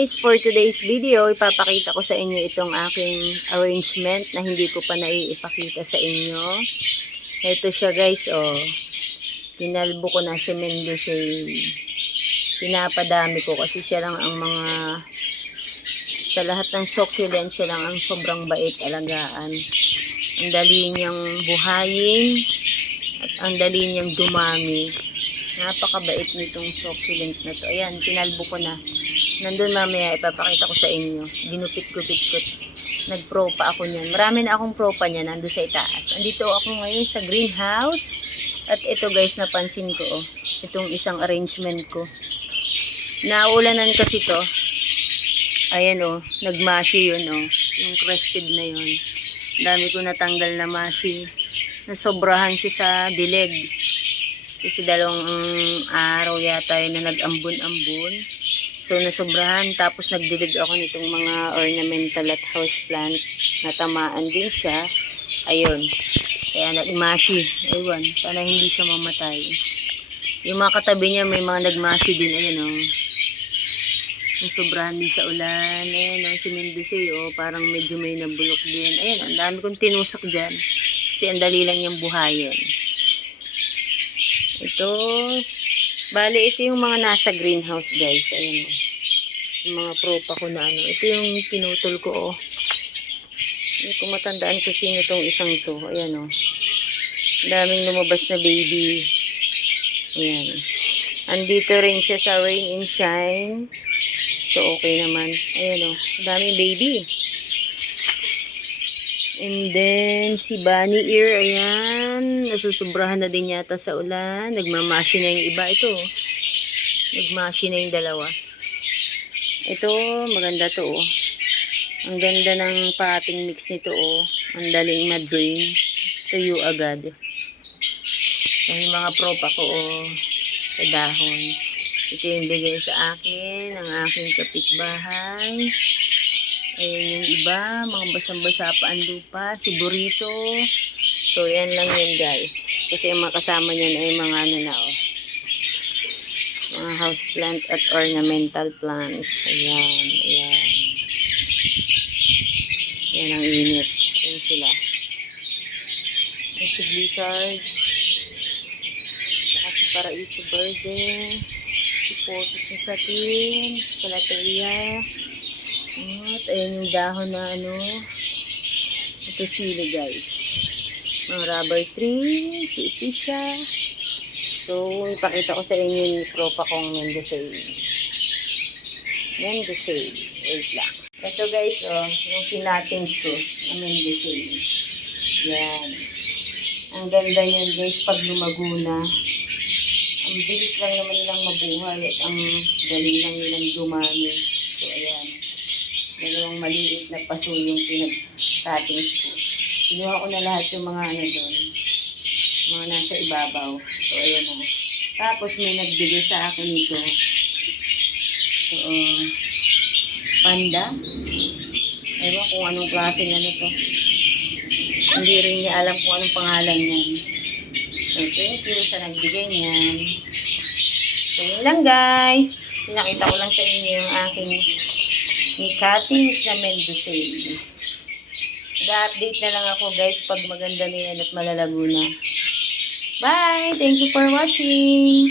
guys, for today's video, ipapakita ko sa inyo itong aking arrangement na hindi ko pa naiipakita sa inyo. Ito siya guys, oh. Pinalbo ko na si Mendoza. Pinapadami ko kasi siya lang ang mga, sa lahat ng succulent, siya lang ang sobrang bait alagaan. Ang dali niyang buhayin at ang dali niyang dumami. Napakabait nitong succulent na to. Ayan, pinalbo ko na. Nandun mamaya ipapakita ko sa inyo. Ginupit-gupit ko. Nagpropa ako niyan. Marami na akong propa niyan. Nandun sa itaas. Andito ako ngayon sa greenhouse. At ito guys, napansin ko. Oh, itong isang arrangement ko. Naulanan kasi to. Ayan oh, nagmashi yun oh. Yung crested na yun. Dami ko natanggal na mashi. Nasobrahan siya sa dileg. Kasi dalawang araw yata yun na nag-ambon-ambon. So, nasobrahan. Tapos, nagdilig ako nitong mga ornamental at houseplant. Natamaan din siya. Ayun. Kaya nag-mashi. Ayun. Sana hindi siya mamatay. Yung mga katabi niya, may mga nag-mashi din. Ayun, oh. Nasobrahan din sa ulan. Ayun, oh. Si Mendoza, oh. Parang medyo may nabulok din. Ayun, ang dami kong tinusok dyan. Kasi ang dali lang yung buhayin. Ito, bali ito yung mga nasa greenhouse guys. Ayan o. Yung mga propa ko na ano. Ito yung pinutol ko o. Hindi ko matandaan kung sino itong isang to. Ayan o. Daming lumabas na baby. Ayan. Andito rin siya sa rain and shine. So okay naman. Ayan o. Daming baby. And then, si Bunny Ear, ayan, nasusubrahan na din yata sa ulan. Nagmamashi na yung iba. Ito, nagmashi na yung dalawa. Ito, maganda to, oh. Ang ganda ng potting mix nito, oh. Ang daling ma-drain. Tuyo agad. Yan yung mga propa ko, oh, sa dahon. Ito yung bigay sa akin, ng aking kapitbahay. Ayan yung iba, mga basang-basa pa ang lupa, si Burrito. So, yan lang yun guys. Kasi yung mga kasama niyan ay mga ano na, oh. Mga houseplant at ornamental plants. Ayan, ayan. Ayan ang init. Ayan sila. Ayan si Blizzard. Saka si Paraiso Verde. Si Potos na Satin. Calateria. At ayan yung dahon na ano. Ito sili guys. Mga rubber tree. Si Isisha. So, ipakita ko sa inyo yung propa kong Mendoza. Mendoza. Wait lang. Ito guys, oh, yung pinatings ko na Mendoza. Yan. Ang ganda niyan guys pag lumago na. Ang bilis lang naman nilang mabuhay at ang dali lang nilang dumami. So, ayan. Dalawang maliit na paso yung pinag-cuttings ko. Kinuha ko na lahat yung mga ano doon. Mga nasa ibabaw. So, ayan o. Tapos, may nagbigay sa akin ito. So, panda. Ewan kung anong klase na nito. Hindi rin niya alam kung anong pangalan niyan. So, thank you sa nagbigay niyan. So, yun lang guys. Pinakita ko lang sa inyo yung aking cuttings na Mendoza. Nag-update na lang ako guys pag maganda na yan at malalago na. Bye! Thank you for watching!